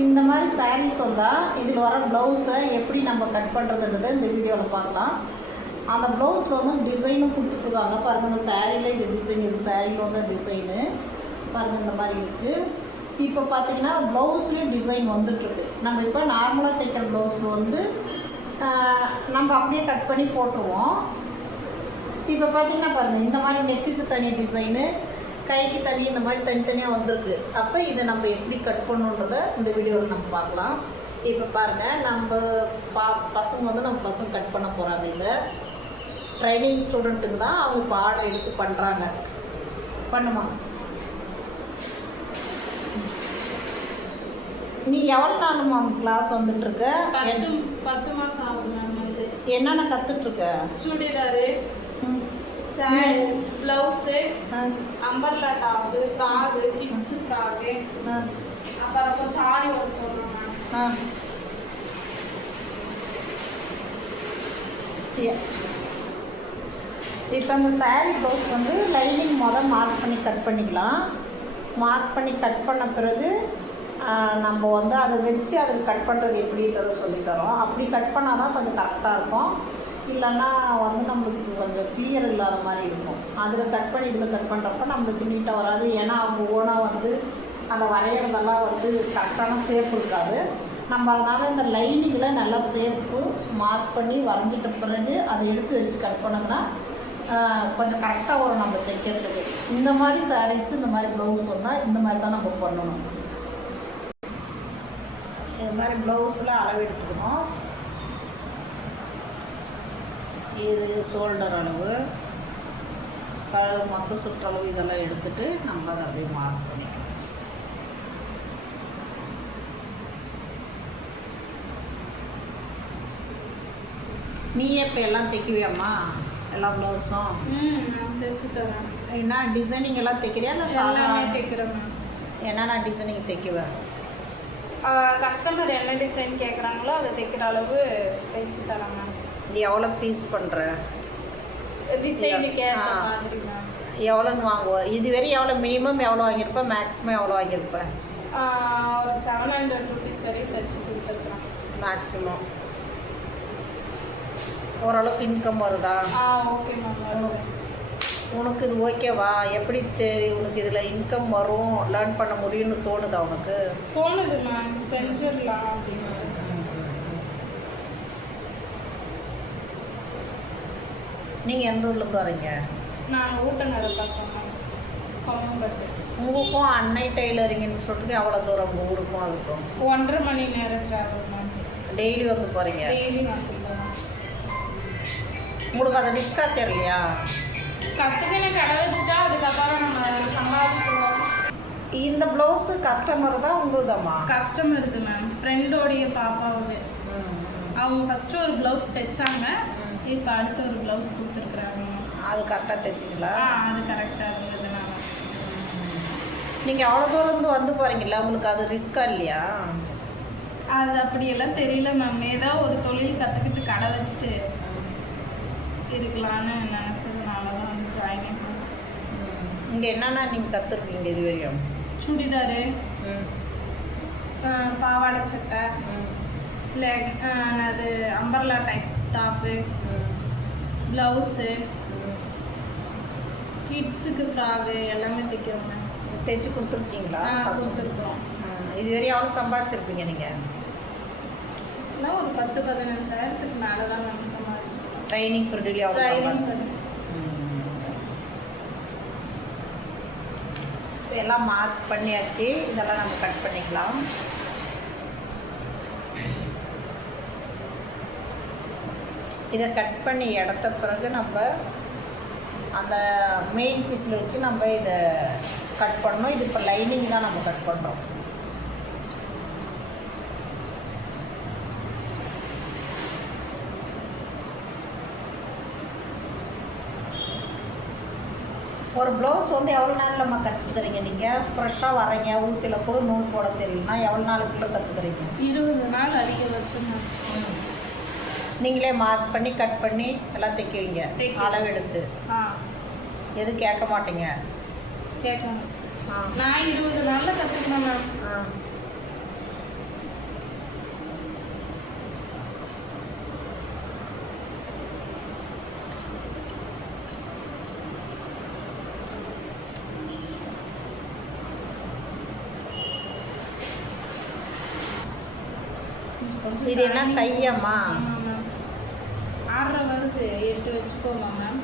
இந்த மாதிரி சாரீஸ் வந்தால் இதில் வர ப்ளவுஸை எப்படி நம்ம கட் பண்ணுறதுன்றதை இந்த வீடியோவில் பார்க்கலாம். அந்த ப்ளவுஸில் வந்து டிசைனும் கொடுத்துட்ருக்காங்க பாருங்கள். இந்த சாரியில் இது டிசைன், இது சாரியில் வந்து டிசைனு பாருங்கள் இந்த மாதிரி இருக்குது. இப்போ பார்த்திங்கன்னா ப்ளவுஸ்லேயும் டிசைன் வந்துட்டுருக்கு. நம்ம இப்போ நார்மலாக தைக்கிற ப்ளவுஸில் வந்து நம்ம அப்படியே கட் பண்ணி போட்டுருவோம். இப்போ பார்த்திங்கன்னா பாருங்கள் இந்த மாதிரி நெக்குக்கு தனி டிசைனு, கைக்கு தனி, இந்த மாதிரி தனித்தனியாக வந்திருக்கு. அப்போ இதை நம்ம எப்படி கட் பண்ணுன்றதை இந்த வீடியோவில் நம்ம பார்க்கலாம். இப்போ பாருங்கள் நம்ம பசங்க வந்து நம்ம பசங்க கட் பண்ண போகிறாங்க. இதை ட்ரைனிங் ஸ்டூடெண்ட்டுக்கு தான் அவங்க இப்போ ஆர்டர் எடுத்து பண்ணுறாங்க. பண்ணுமா? நீ எவ்வளோ நாளுமா கிளாஸ் வந்துட்டுருக்க? 10 மாதம் ஆகுது மேம். இது என்னென்ன கற்றுட்ருக்க? Churidar, blouse, umbrella top, frock, kids frock, அப்புறம் சாரி ஒர்க் போடுறோம் மேம். இப்போ அந்த சாரீ ப்ளவுஸ் வந்து லைனிங் மார்க் பண்ணி கட் பண்ணிக்கலாம். மார்க் பண்ணி கட் பண்ண பிறகு நம்ம வந்து அதை வச்சு அதுக்கு கட் பண்ணுறது எப்படின்றத சொல்லித்தரோம். அப்படி கட் பண்ணால் தான் கொஞ்சம் கரெக்டாக இருக்கும். இல்லைன்னா வந்து நம்மளுக்கு கொஞ்சம் கிளியர் இல்லாத மாதிரி இருக்கும். அதில் கட் பண்ணி இதில் கட் பண்ணுறப்ப நம்மளுக்கு நீட்டாக வராது. ஏன்னா அவங்க ஓனாக வந்து அந்த வரைகிறதெல்லாம் வந்து கரெக்டான ஷேப் இருக்காது. நம்ம அதனால் இந்த லைனிங்கில் நல்லா ஷேப்பு மார்க் பண்ணி வரைஞ்சிட்ட பிறகு அதை எடுத்து வச்சு கட் பண்ணோம்னா கொஞ்சம் கரெக்டாக வரும் நம்ம தைக்கிறதுக்கு. இந்த மாதிரி சாரீஸ், இந்த மாதிரி ப்ளவுஸ் வந்தால் இந்த மாதிரி தான் நம்ம பண்ணணும். இது மாதிரி ப்ளவுஸில் அளவு எடுத்துக்கணும். இது ஷோல்டர் அளவு, மொத்த சுற்றளவு இதெல்லாம் எடுத்துகிட்டு நம்ம அதை அப்படியே மார்க் பண்ணிக்கணும். நீயே இப்போ எல்லாம் தைக்குவியாம்மா? எல்லா ப்ளவுஸும் தைச்சு தரேன். என்ன டிசைனிங் எல்லாம் தைக்கிறியா இல்லை சாதாரண தைக்கிறேன் மேம். என்னென்ன டிசைனிங் தைக்குவேன்? கஸ்டமர் என்ன டிசைன் கேட்குறாங்களோ அதை தைக்கிற அளவு தைச்சு தரேன் மேம். எவ்வளோ பீஸ் பண்ணுற? டிசைனுக்கு ஏற்ற மாதிரி மேம். எவ்வளோன்னு வாங்குவோம்? இதுவரை எவ்வளோ மினிமம் எவ்வளோ வாங்கியிருப்பேன், மேக்ஸிமம் எவ்வளோ வாங்கியிருப்பேன்? ஒரு 700 rupees வரைக்கும் தைச்சு கொடுத்துருக்குறேன் மேக்ஸிமம். ஓரளவுக்கு இன்கம் வருதா? Okay ma'am. உனக்கு இது ஓகேவா? எப்படி தெரியும் உனக்கு இதில் இன்கம் வரும், லேர்ன் பண்ண முடியும்னு தோணுதா உனக்கு? தோணுது மேம், செஞ்சிடலாம் அப்படின்னு. நீங்கள் எந்த ஊர்லேருந்து வரீங்க? நான் ஊத்தங்கரை பக்கம் மேம், கொம்மம்பட்டு. உங்களுக்கும் அன்னை டெய்லரிங் இன்ஸ்டியூட்டுக்கு எவ்வளோ தூரம் உங்கள் ஊருக்கும் அதுக்கும்? 1.5 மணி நேரம் ட்ராவல் மேம். டெய்லி வந்து போகிறீங்க? டெய்லி வந்துடுறேன். உங்களுக்கு அதை டிஸ்கா தெரியலையா? கற்றுக்கின கடை வச்சுட்டா அதுக்கப்புறம் நம்ம சம்பாதிக்கிறோம். இந்த ப்ளவுஸு கஸ்டமர் தான் உங்களுதாம்மா? கஸ்டமர் இது மேம், ஃப்ரெண்டோடைய பாப்பாவுது. அவங்க ஃபஸ்ட்டு ஒரு ப்ளவுஸ் தைச்சாங்க, இப்போ அடுத்த ஒரு ப்ளவுஸ் கொடுத்துருக்குறாங்க. அது கரெக்டாக தைச்சிங்களா? அது கரெக்டாக இருந்ததுனால. நீங்கள் அவ்வளோ தூரம் இருந்து வந்து போகிறீங்களா, உங்களுக்கு அது ரிஸ்கா இல்லையா? அது அப்படியெல்லாம் தெரியல மேம். ஏதோ ஒரு தொழில் கற்றுக்கிட்டு கடை வச்சுட்டு இருக்கலான்னு நினச்சதுனால தான் வந்து ஜாயின் பண்ணேன். இங்கே என்னென்னா நீங்கள் கற்றுருக்கீங்க இது வரையும்? சுடிதாரு, பாவாடை சட்டை, அது அம்பர்லா டைப் டாப்பு, ப்ளவுஸு, கிட்ஸுக்கு ஃப்ராகு எல்லாமே தைக்கிறோங்க. தைச்சி கொடுத்துருக்கீங்களா? கொடுத்துருக்குறோம். இது வரையும் எவ்வளோ சம்பாதிச்சிருப்பீங்க நீங்கள்? எல்லாம் ஒரு 10-15,000க்கு மேலே தான் நம்ம சம்பாதிச்சிருக்கோம். ட்ரைனிங் பீரியட்லேயே அவ்வளோ சம்பாதிச்சு எல்லாம் மார்க் பண்ணியாச்சு. இதெல்லாம் நம்ம கட் பண்ணிக்கலாம். இதை கட் பண்ணி எடுத்த பிறகு நம்ம அந்த மெயின் பீஸில் வச்சு நம்ம இதை கட் பண்ணோம். இது இப்போ லைனிங் தான் நம்ம கட் பண்ணுறோம். ஒரு ப்ளவுஸ் வந்து எவ்வளோ நாளில் நம்ம கற்றுக்குறீங்க? நீங்கள் ஃப்ரெஷ்ஷாக வரீங்க, ஊசியில் கூட நூல் போட தெரியும்னா எவ்வளோ நாளுக்குள்ளே கற்றுக்குறீங்க? 20 நாள் அதிகபட்சம். நீங்களே மார்க் பண்ணி கட் பண்ணி எல்லாம் தைக்குவீங்க அளவெடுத்து? எதுவும் கேட்க மாட்டீங்க? கேட்கணும். நான் 20 நாளில் கற்றுக்கணும் மேம். கொஞ்சம் இது என்ன கையம்மா? ஆமாம் மேம். 6.5 வருது, 8 வச்சுக்கோங்க மேம்.